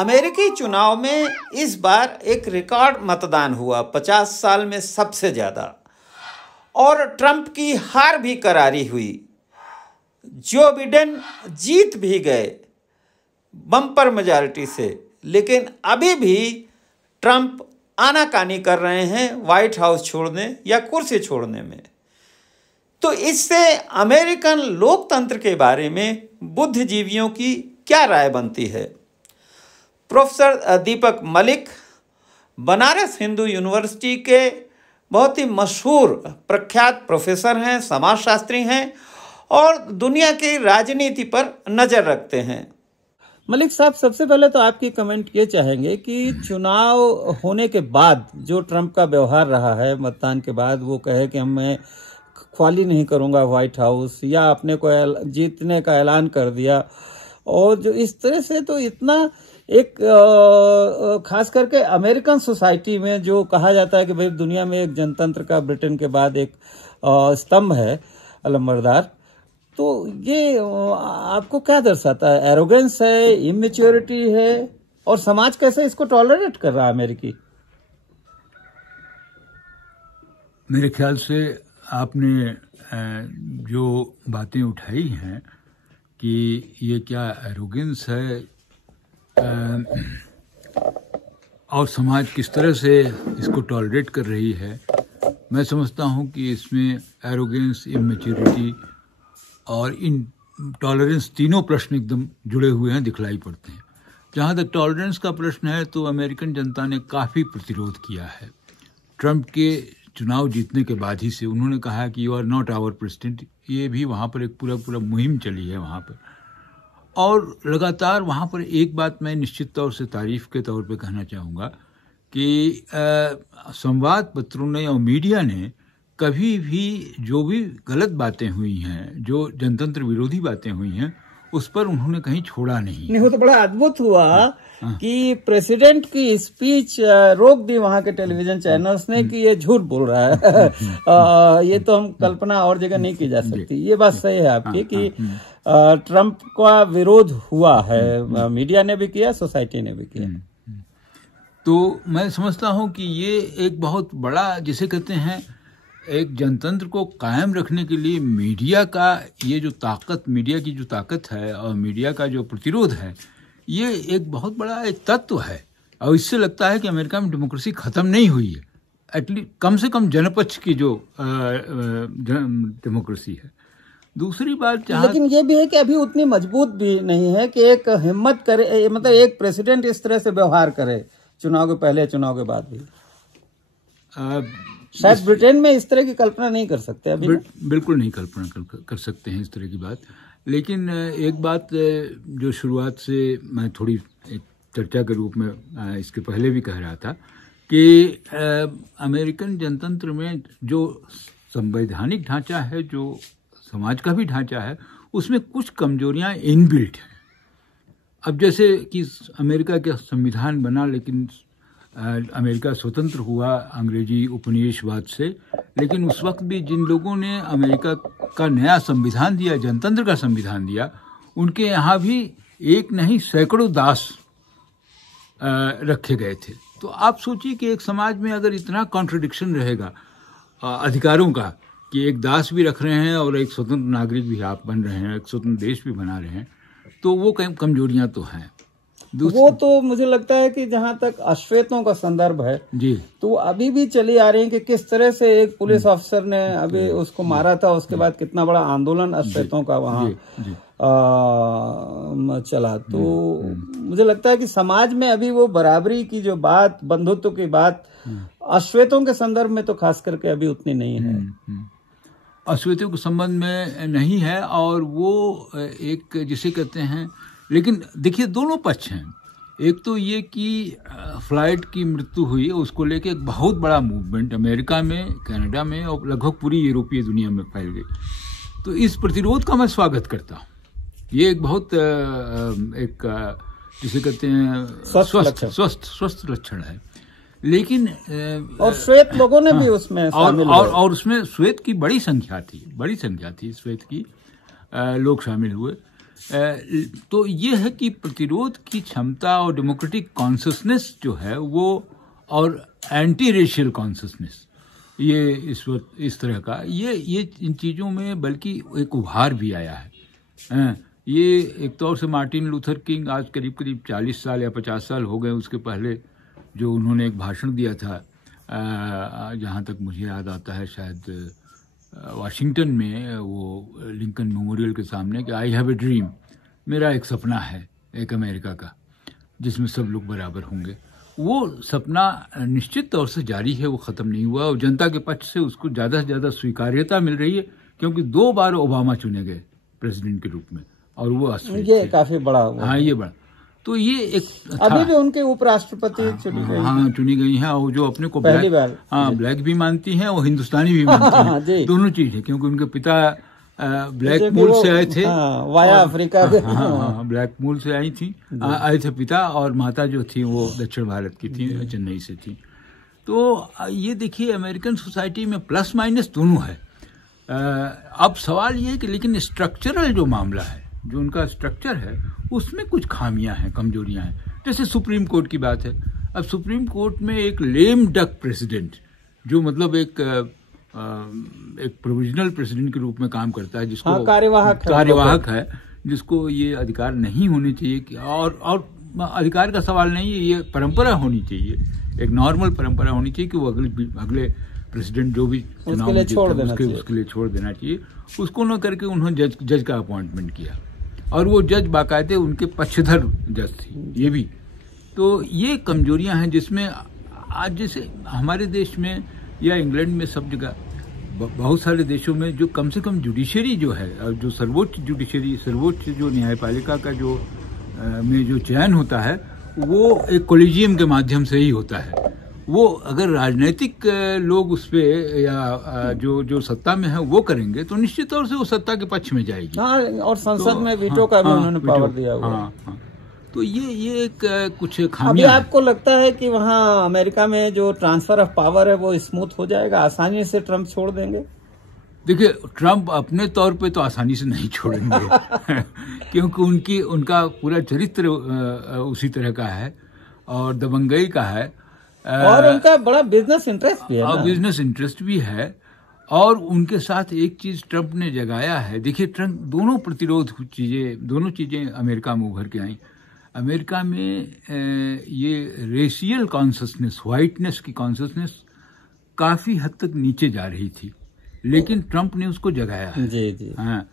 अमेरिकी चुनाव में इस बार एक रिकॉर्ड मतदान हुआ, 50 साल में सबसे ज़्यादा, और ट्रंप की हार भी करारी हुई। जो बिडेन जीत भी गए बम्पर मेजॉरिटी से, लेकिन अभी भी ट्रंप आनाकानी कर रहे हैं व्हाइट हाउस छोड़ने या कुर्सी छोड़ने में। तो इससे अमेरिकन लोकतंत्र के बारे में बुद्धिजीवियों की क्या राय बनती है? प्रोफेसर दीपक मलिक बनारस हिंदू यूनिवर्सिटी के बहुत ही मशहूर प्रख्यात प्रोफेसर हैं, समाजशास्त्री हैं और दुनिया की राजनीति पर नज़र रखते हैं। मलिक साहब, सबसे पहले तो आपकी कमेंट ये चाहेंगे कि चुनाव होने के बाद जो ट्रंप का व्यवहार रहा है, मतदान के बाद वो कहे कि मैं ख्वाली नहीं करूंगा व्हाइट हाउस, या अपने को जीतने का ऐलान कर दिया, और जो इस तरह से तो इतना एक खास करके अमेरिकन सोसाइटी में जो कहा जाता है कि भाई दुनिया में एक जनतंत्र का ब्रिटेन के बाद एक स्तंभ है अलंबरदार, तो ये आपको क्या दर्शाता है? एरोगेंस है, इमेच्योरिटी है, और समाज कैसे इसको टॉलरेट कर रहा है अमेरिकी? मेरे ख्याल से आपने जो बातें उठाई हैं कि ये क्या एरोगेंस है और समाज किस तरह से इसको टॉलरेट कर रही है, मैं समझता हूँ कि इसमें एरोगेंस, इमेच्योरिटी और इन टॉलरेंस तीनों प्रश्न एकदम जुड़े हुए हैं, दिखलाई पड़ते हैं। जहाँ तक टॉलरेंस का प्रश्न है तो अमेरिकन जनता ने काफ़ी प्रतिरोध किया है। ट्रंप के चुनाव जीतने के बाद ही से उन्होंने कहा कि you are not our president, ये भी वहाँ पर एक पूरा मुहिम चली है वहाँ पर, और लगातार वहाँ पर एक बात मैं निश्चित तौर से तारीफ के तौर पे कहना चाहूँगा कि संवाद पत्रों ने और मीडिया ने कभी भी जो भी गलत बातें हुई हैं, जो जनतंत्र विरोधी बातें हुई हैं, उस पर उन्होंने कहीं छोड़ा नहीं। वो तो बड़ा अद्भुत हुआ कि प्रेसिडेंट की स्पीच रोक दी वहां के टेलीविजन चैनल्स ने कि ये झूठ बोल रहा है। ये तो हम कल्पना और जगह नहीं की जा सकती। ये बात सही है आपकी कि ट्रंप का विरोध हुआ है, मीडिया ने भी किया, सोसाइटी ने भी किया। तो मैं समझता हूँ कि ये एक बहुत बड़ा, जिसे कहते हैं, एक जनतंत्र को कायम रखने के लिए मीडिया का ये जो ताकत, मीडिया की जो ताकत है और मीडिया का जो प्रतिरोध है, ये एक बहुत बड़ा एक तत्व है। और इससे लगता है कि अमेरिका में डेमोक्रेसी खत्म नहीं हुई है, एटलीस्ट कम से कम जनपक्ष की जो डेमोक्रेसी है। दूसरी बात, लेकिन ये भी है कि अभी उतनी मजबूत भी नहीं है कि एक हिम्मत करे, मतलब एक प्रेसिडेंट इस तरह से व्यवहार करे चुनाव के पहले, चुनाव के बाद भी। शायद ब्रिटेन में इस तरह की कल्पना नहीं कर सकते अभी। बिल्कुल नहीं कल्पना कर सकते हैं इस तरह की बात। लेकिन एक बात जो शुरुआत से मैं थोड़ी एक चर्चा के रूप में इसके पहले भी कह रहा था कि अमेरिकन जनतंत्र में जो संवैधानिक ढांचा है, जो समाज का भी ढांचा है, उसमें कुछ कमजोरियां इनबिल्ट हैं। अब जैसे कि अमेरिका का संविधान बना, लेकिन अमेरिका स्वतंत्र हुआ अंग्रेजी उपनिवेशवाद से, लेकिन उस वक्त भी जिन लोगों ने अमेरिका का नया संविधान दिया, जनतंत्र का संविधान दिया, उनके यहाँ भी एक नहीं सैकड़ों दास रखे गए थे। तो आप सोचिए कि एक समाज में अगर इतना कॉन्ट्रडिक्शन रहेगा अधिकारों का, कि एक दास भी रख रहे हैं और एक स्वतंत्र नागरिक भी आप बन रहे हैं, एक स्वतंत्र देश भी बना रहे हैं, तो वो कमजोरियां तो हैं। वो तो मुझे लगता है कि जहां तक अश्वेतों का संदर्भ है जी, तो अभी भी चली आ रही है कि किस तरह से एक पुलिस ऑफिसर ने अभी उसको मारा था, उसके बाद कितना बड़ा आंदोलन अश्वेतों का वहां चला। तो मुझे लगता है कि समाज में अभी वो बराबरी की जो बात, बंधुत्व की बात अश्वेतों के संदर्भ में तो खास करके अभी उतनी नहीं है, अश्वेतों के संबंध में नहीं है। और वो एक जिसे कहते हैं, लेकिन देखिए दोनों पक्ष हैं। एक तो ये कि फ्लाइट की मृत्यु हुई, उसको लेके एक बहुत बड़ा मूवमेंट अमेरिका में, कनाडा में और लगभग पूरी यूरोपीय दुनिया में फैल गई। तो इस प्रतिरोध का मैं स्वागत करता हूँ। ये एक बहुत एक जिसे कहते हैं स्वस्थ लक्षण है। लेकिन और श्वेत लोगों ने भी उसमें शामिल हुए, और उसमें श्वेत की बड़ी संख्या थी, श्वेत की लोग शामिल हुए। तो ये है कि प्रतिरोध की क्षमता और डेमोक्रेटिक कॉन्शसनेस जो है वो, और एंटी रेशियल कॉन्शसनेस, ये इस वक्त इस तरह का ये इन चीज़ों में बल्कि एक उभार भी आया है। ये एक तौर से मार्टिन लूथर किंग आज करीब 40 साल या 50 साल हो गए, उसके पहले जो उन्होंने एक भाषण दिया था, जहाँ तक मुझे याद आता है शायद वाशिंगटन में, वो लिंकन मेमोरियल के सामने, कि आई हैव ए ड्रीम, मेरा एक सपना है एक अमेरिका का जिसमें सब लोग बराबर होंगे। वो सपना निश्चित तौर से जारी है, वो ख़त्म नहीं हुआ, और जनता के पक्ष से उसको ज़्यादा से ज़्यादा स्वीकार्यता मिल रही है, क्योंकि 2 बार ओबामा चुने गए प्रेसिडेंट के रूप में, और वो ये काफ़ी बड़ा हुआ। हाँ, ये बड़ा। तो ये एक अभी भी उनके उपराष्ट्रपति चुनी गई। हाँ, चुनी गई हैं, और जो अपने को पहली बार ब्लैक भी मानती हैं और हिंदुस्तानी भी मानती हैं, दोनों चीज़ है, क्योंकि उनके पिता ब्लैक मूल से आए थे, वाया अफ्रीका के। हाँ, ब्लैक मूल से आए थे पिता, और माता जो थी वो दक्षिण भारत की थी, चेन्नई से थी। तो ये देखिए, अमेरिकन सोसाइटी में प्लस माइनस दोनों है। अब सवाल ये है कि लेकिन स्ट्रक्चरल जो मामला है, जो उनका स्ट्रक्चर है, उसमें कुछ खामियां हैं, कमजोरियां हैं। जैसे सुप्रीम कोर्ट की बात है, अब सुप्रीम कोर्ट में एक लेम डक प्रेसिडेंट, जो मतलब एक प्रोविजनल प्रेसिडेंट के रूप में काम करता है, जिसको कार्यवाहक है, जिसको ये अधिकार नहीं होने चाहिए कि, और अधिकार का सवाल नहीं है, ये परंपरा होनी चाहिए, एक नॉर्मल परंपरा होनी चाहिए कि वो अगले प्रेसिडेंट जो भी चुनाव उसके लिए छोड़ देना चाहिए। उसको न करके उन्होंने जज का अपॉइंटमेंट किया, और वो जज बाकायदे उनके पक्षधर जज थी। ये भी तो ये कमजोरियां हैं, जिसमें आज जैसे हमारे देश में या इंग्लैंड में, सब जगह, बहुत सारे देशों में जो कम से कम जुडिशरी जो है, जो सर्वोच्च जो न्यायपालिका का जो में जो चयन होता है, वो एक कॉलेजियम के माध्यम से ही होता है। वो अगर राजनीतिक लोग उस पे या जो सत्ता में है वो करेंगे, तो निश्चित तौर से वो सत्ता के पक्ष में जाएगी। हाँ, और संसद में वीटो का भी उन्होंने पावर दिया हुआ। हाँ। तो ये एक कुछ खामियां। अभी आपको लगता है कि वहाँ अमेरिका में जो ट्रांसफर ऑफ पावर है वो स्मूथ हो जाएगा, आसानी से ट्रम्प छोड़ देंगे? देखिए, ट्रम्प अपने तौर पे तो आसानी से नहीं छोड़ेंगे क्योंकि उनका पूरा चरित्र उसी तरह का है, और दबंगई का है, और उनका बड़ा बिजनेस इंटरेस्ट भी है ना? बिजनेस इंटरेस्ट भी है। और उनके साथ एक चीज ट्रम्प ने जगाया है। देखिए, ट्रम्प दोनों चीजें अमेरिका में उभर के आई। अमेरिका में ये रेशियल कॉन्शसनेस, व्हाइटनेस की कॉन्शसनेस काफी हद तक नीचे जा रही थी, लेकिन ट्रम्प ने उसको जगाया है। जी। हाँ,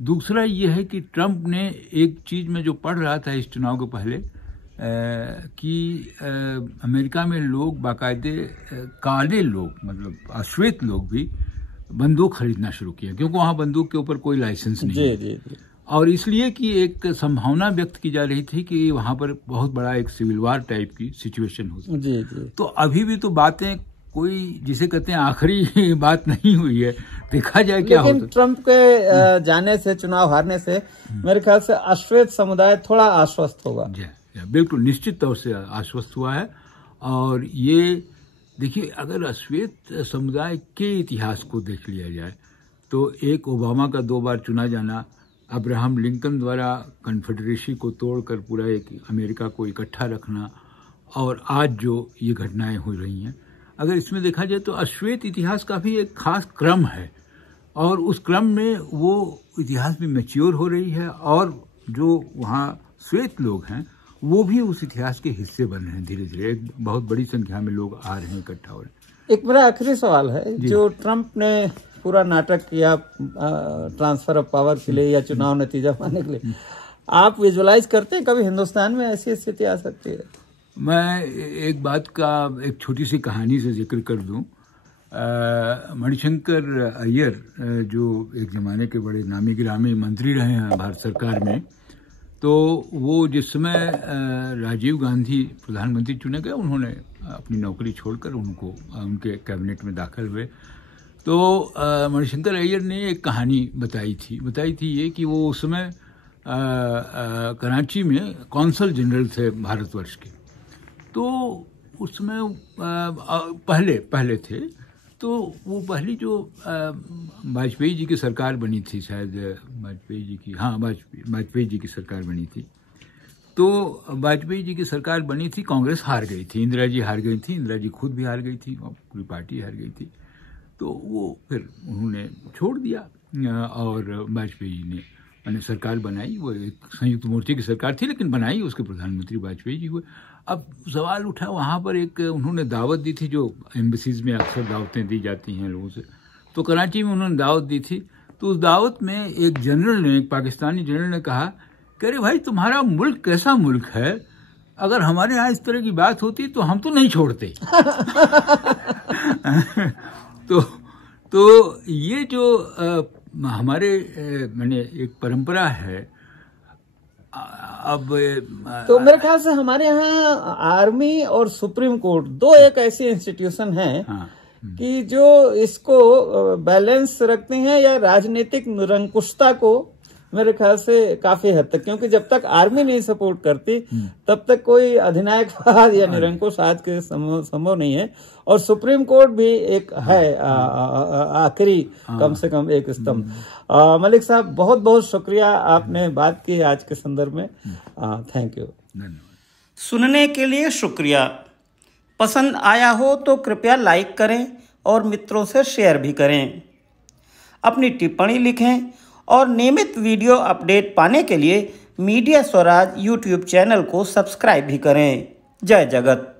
दूसरा ये है कि ट्रम्प ने एक चीज में जो पढ़ रहा था इस चुनाव के पहले, कि अमेरिका में लोग बाकायदे काले लोग, मतलब अश्वेत लोग भी बंदूक खरीदना शुरू किया, क्योंकि वहां बंदूक के ऊपर कोई लाइसेंस नहीं है। जी। और इसलिए कि एक संभावना व्यक्त की जा रही थी कि वहां पर बहुत बड़ा एक सिविल वार टाइप की सिचुएशन हो सकती है। जी। तो अभी भी तो बातें कोई जिसे कहते हैं आखिरी बात नहीं हुई है, देखा जाए क्या होता है। लेकिन ट्रम्प के जाने से, चुनाव हारने से मेरे ख्याल से अश्वेत समुदाय थोड़ा आश्वस्त होगा। बिल्कुल, निश्चित तौर से आश्वस्त हुआ है। और ये देखिए, अगर अश्वेत समुदाय के इतिहास को देख लिया जाए, तो एक ओबामा का 2 बार चुना जाना, अब्राहम लिंकन द्वारा कन्फेडरेसी को तोड़कर पूरा एक अमेरिका को इकट्ठा रखना, और आज जो ये घटनाएं हो रही हैं, अगर इसमें देखा जाए तो अश्वेत इतिहास का भी एक खास क्रम है, और उस क्रम में वो इतिहास भी मैच्योर हो रही है, और जो वहाँ श्वेत लोग हैं वो भी उस इतिहास के हिस्से बन रहे हैं धीरे धीरे। एक बहुत बड़ी संख्या में लोग आ रहे हैं, इकट्ठा हो रहे हैं। एक मेरा आखिरी सवाल है, जो ट्रम्प ने पूरा नाटक किया ट्रांसफर ऑफ पावर के लिए या चुनाव नतीजा पाने के लिए, आप विजुअलाइज करते हैं कभी हिंदुस्तान में ऐसी स्थिति आ सकती है? मैं एक बात का एक छोटी सी कहानी से जिक्र कर दूं। मणिशंकर अय्यर, जो एक जमाने के बड़े नामी गिरामी मंत्री रहे हैं भारत सरकार में, तो वो जिस समय राजीव गांधी प्रधानमंत्री चुने गए, उन्होंने अपनी नौकरी छोड़कर उनके कैबिनेट में दाखिल हुए। तो मणिशंकर अय्यर ने एक कहानी बताई थी ये कि वो उस समय कराची में कौंसल जनरल थे भारतवर्ष के। तो उसमें पहले थे, तो वो पहली जो वाजपेयी जी की सरकार बनी थी, शायद वाजपेयी जी की, हाँ वाजपेयी जी की सरकार बनी थी। तो वाजपेयी जी की सरकार बनी थी, कांग्रेस हार गई थी, इंदिरा जी हार गई थी, इंदिरा जी खुद भी हार गई थी और पूरी पार्टी हार गई थी। तो वो फिर उन्होंने छोड़ दिया और वाजपेयी ने मैंने सरकार बनाई। वो एक संयुक्त मोर्चे की सरकार थी लेकिन बनाई, उसके प्रधानमंत्री वाजपेयी जी हुए। अब सवाल उठा वहाँ पर, एक उन्होंने दावत दी थी, जो एम्बेसीज में अक्सर दावतें दी जाती हैं लोगों से, तो कराची में उन्होंने दावत दी थी। तो उस दावत में एक जनरल ने, एक पाकिस्तानी जनरल ने कहा कि अरे भाई तुम्हारा मुल्क कैसा मुल्क है, अगर हमारे यहाँ इस तरह की बात होती तो हम तो नहीं छोड़ते। तो ये जो हमारे मैंने एक परंपरा है। अब तो मेरे ख्याल से हमारे यहाँ आर्मी और सुप्रीम कोर्ट दो एक ऐसी इंस्टीट्यूशन है हाँ, कि जो इसको बैलेंस रखते हैं या राजनीतिक निरंकुशता को मेरे ख्याल से काफी हद तक, क्योंकि जब तक आर्मी नहीं सपोर्ट करती तब तक कोई अधिनायकवाद या निरंकुश आज के संभव नहीं है। और सुप्रीम कोर्ट भी एक है आखिरी कम से कम एक स्तंभ। मलिक साहब बहुत बहुत शुक्रिया, आपने बात की आज के संदर्भ में। Thank you. सुनने के लिए शुक्रिया। पसंद आया हो तो कृपया लाइक करें और मित्रों से शेयर भी करें। अपनी टिप्पणी लिखें और नियमित वीडियो अपडेट पाने के लिए मीडिया स्वराज यूट्यूब चैनल को सब्सक्राइब भी करें। जय जगत।